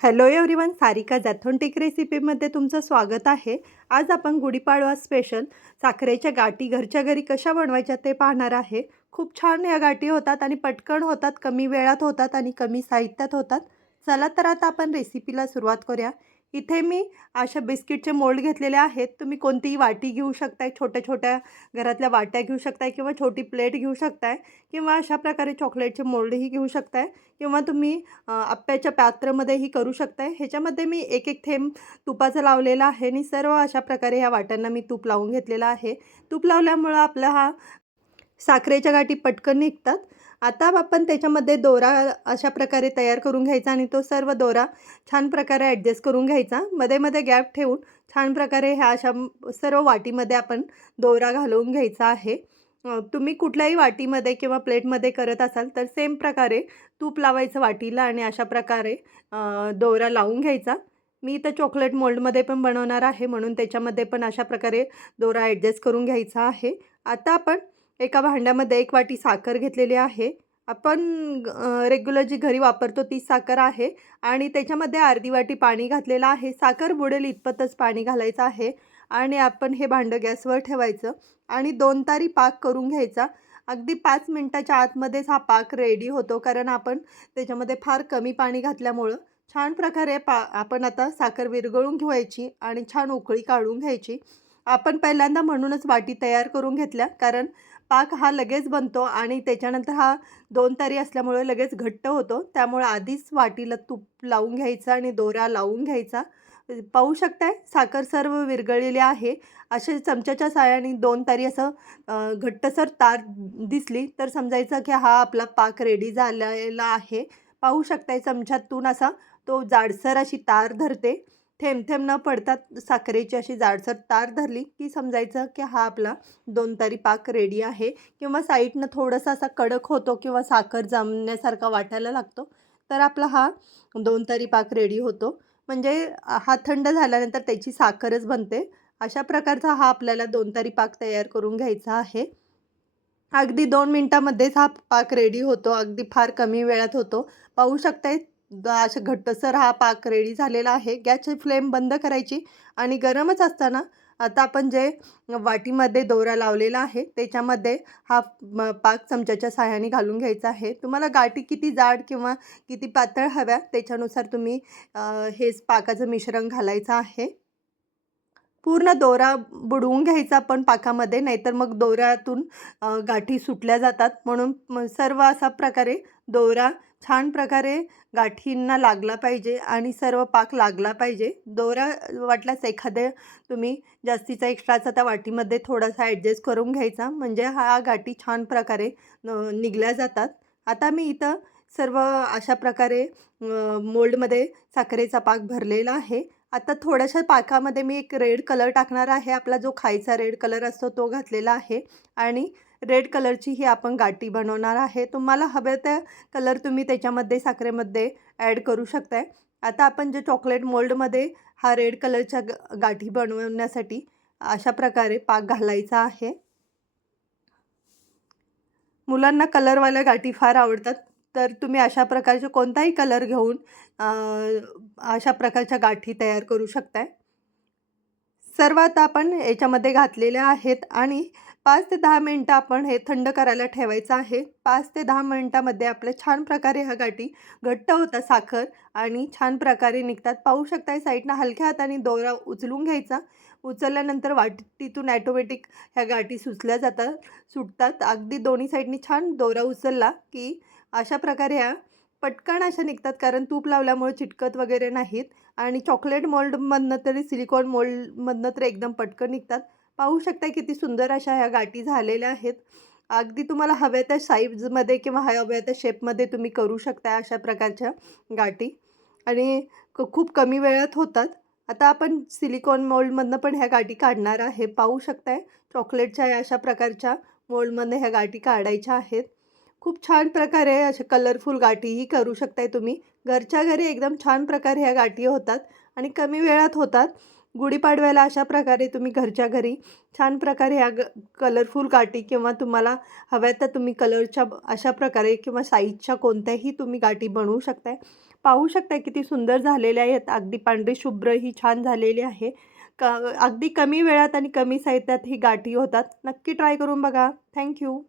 Hello everyone Sarika जॅथोंटिक रेसिपीमध्ये तुमचं स्वागत आहे. आज आपण गुढीपाडवा स्पेशल साखरेच्या गाठी घरच्या घरी कशा बनवायच्या ते पाहणार आहे. खूप छान या गाठी होतात आणि पटकन होतात कमी वेळात होतात आणि कमी साहित्यात होतात. चला तर आता आपण रेसिपीला सुरुवात करूया. इथे मी अशा बिस्किटचे मोल्ड घेतलेले आहेत. तुम्ही कोणतीही वाटी घेऊ शकताय छोट्या छोट्या घरातल्या वाट्या घेऊ शकताय किंवा छोटी प्लेट घेऊ शकताय किंवा अशा प्रकारे चॉकलेटचे मोल्डही घेऊ शकताय किंवा तुम्ही अ, आप्याच्या पात्रामध्येही करू शकताय. ह्याच्यामध्ये मी एक एक थेंब तुपाचं लावलेलं आहे. आणि सर्व अशा प्रकारे ह्या वाट्यांना मी तूप लावून घेतलेलं आहे. तूप लावल्यामुळं आपला हा साखरेच्या गाठी पटकन निघतात. आता आपण त्याच्यामध्ये दोरा अशा प्रकारे तयार करून घ्यायचा आणि तो सर्व दोरा छान प्रकारे ॲडजस्ट करून घ्यायचा. मध्ये मध्ये गॅप ठेवून छान प्रकारे ह्या अशा सर्व वाटीमध्ये आपण दोरा घालवून घ्यायचा आहे. तुम्ही कुठल्याही वाटीमध्ये किंवा प्लेटमध्ये करत असाल तर सेम प्रकारे तूप लावायचं वाटीला आणि अशा प्रकारे दोरा लावून घ्यायचा. मी इथं चॉकलेट मोल्डमध्ये पण बनवणार आहे म्हणून त्याच्यामध्ये पण अशा प्रकारे दोरा ॲडजस्ट करून घ्यायचा आहे. आता आपण एका भांड्यामध्ये एक वाटी साखर घेतलेली आहे. आपण रेग्युलर जी घरी वापरतो ती साखर आहे आणि त्याच्यामध्ये अर्धी वाटी पाणी घातलेलं आहे. साखर बुडेल इतपतच पाणी घालायचं आहे आणि आपण हे भांडं गॅसवर ठेवायचं आणि दोन तारी पाक करून घ्यायचा. अगदी पाच मिनटाच्या आतमध्येच हा पाक रेडी होतो कारण आपण त्याच्यामध्ये फार कमी पाणी घातल्यामुळं छान प्रकारे पा आपण आता साखर विरघळून घ्यायची आणि छान उकळी काढून घ्यायची. आपण पहिल्यांदा म्हणूनच वाटी तयार करून घेतल्या कारण पाक हा लगेच बनतो आणि त्याच्यानंतर हा दोन तारी असल्यामुळे लगेच घट्ट होतो. त्यामुळे आधीच वाटीला तूप लावून घ्यायचं आणि दोरा लावून घ्यायचा. पाहू शकताय साखर सर्व विरघळलेली आहे. असे चमच्याच्या साह्याने दोन तारी असं घट्टसर तार दिसली तर समजायचं की हा आपला पाक रेडी झालेला आहे. पाहू शकताय चमच्यातून असा तो जाडसर अशी तार धरते. थेंब थेंब न पडतात साखरेची अशी जाडसर तार धरली की समजायचं की हा आपला दोन तारी पाक रेडी आहे किंवा साईडनं थोडासा असा कडक होतो किंवा साखर जमण्यासारखा वाटायला लागतो तर आपला हा दोन तारी पाक रेडी होतो. म्हणजे हा थंड झाल्यानंतर त्याची साखरच बनते. अशा प्रकारचा हा आपल्याला दोन तारी पाक तयार करून घ्यायचा आहे. अगदी दोन मिनटामध्येच हा पाक रेडी होतो. अगदी फार कमी वेळात होतो. पाहू शकताय असं घट्टसर हा पाक रेडी झालेला आहे. गॅसची फ्लेम बंद करायची आणि गरमच असताना आता आपण जे वाटीमध्ये दोरा लावलेला आहे त्याच्यामध्ये हा पाक चमच्याच्या साह्याने घालून घ्यायचा आहे. तुम्हाला गाठी किती जाड किंवा किती पातळ हव्या त्याच्यानुसार तुम्ही हेच पाकाचं मिश्रण घालायचं आहे. पूर्ण दोरा बुडवून घ्यायचा पण पाकामध्ये नाहीतर मग दोऱ्यातून गाठी सुटल्या जातात. म्हणून सर्व असा प्रकारे दोरा छान प्रकारे गाठींना लागला पाहिजे आणि सर्व पाक लागला पाहिजे. दोरा वाटल्यास एखाद्या तुम्ही जास्तीचा एक्स्ट्राचा त्या वाटीमध्ये थोडासा ॲडजस्ट करून घ्यायचा. म्हणजे हा गाठी छान प्रकारे निघल्या जातात. आता मी इथं सर्व अशा प्रकारे मोल्डमध्ये साखरेचा पाक भरलेला आहे. आता थोड्याशा पाकामध्ये मी एक रेड कलर टाकणार आहे. आपला जो खायचा रेड कलर असतो तो घातलेला आहे. आणि रेड कलरची ही आपण गाठी बनवणार आहे. तुम्हाला हवे त्या कलर तुम्ही त्याच्यामध्ये साखरेमध्ये ॲड करू शकताय. आता आपण जे चॉकलेट मोल्डमध्ये हा रेड कलरच्या ग गाठी बनवण्यासाठी अशा प्रकारे पाक घालायचा आहे. मुलांना कलरवाल्या गाठी फार आवडतात. तर तुम्ही अशा प्रकारचे कोणताही कलर घेऊन अशा प्रकारच्या गाठी तयार करू शकताय. सर्वात आपण याच्यामध्ये घातलेल्या आहेत आणि पाच ते दहा मिनटं आपण हे थंड करायला ठेवायचं आहे. पाच ते दहा मिनटामध्ये आपल्या छान प्रकारे ह्या गाठी घट्ट होतात साखर आणि छान प्रकारे निघतात. पाहू शकताय साईडनं हलक्या हाताने दोरा उचलून घ्यायचा. उचलल्यानंतर वाटीतून ॲटोमॅटिक ह्या गाठी सुचल्या जातात सुटतात. अगदी दोन्ही साईडनी छान दोरा उचलला की अशा प्रकारे ह्या पटकन अशा निघतात. कारण तूप लावल्यामुळे चिटकत वगैरे नाहीत. आणि चॉकलेट मोल्डमधनं तरी सिलिकॉन मोल्डमधनं तर एकदम पटकन निघतात. पाहू शकता किती सुंदर अशा ह्या गाठी झालेल्या आहेत. अगदी तुम्हाला हव्या त्या साईजमध्ये किंवा हव्या त्या शेपमध्ये तुम्ही करू शकता अशा प्रकारच्या गाठी. आणि क- खूप कमी वेळात होतात. आता आपण सिलिकॉन मोल्डमधनं पण ह्या गाठी काढणार आहे. पाहू शकताय चॉकलेटच्या अशा प्रकारच्या मोल्डमधनं ह्या गाठी काढायच्या आहेत. खूप छान प्रकारे अशा कलरफुल गाठीही करू शकताय तुम्ही. घरच्या घरी एकदम छान प्रकारे ह्या गाठी होतात आणि कमी वेळात होतात. गुढीपाडव्याला अशा प्रकारे तुम्ही घरच्या घरी छान प्रकारे ह्या ग कलरफुल गाठी किंवा तुम्हाला हव्या त्या तुम्ही कलरच्या अशा प्रकारे किंवा साईजच्या कोणत्याही तुम्ही गाठी बनवू शकताय. पाहू शकताय किती सुंदर झालेल्या आहेत. अगदी पांढरी शुभ्र ही छान झालेली आहे. क अगदी कमी वेळात आणि कमी साहित्यात ही गाठी होतात. नक्की ट्राय करून बघा. थँक्यू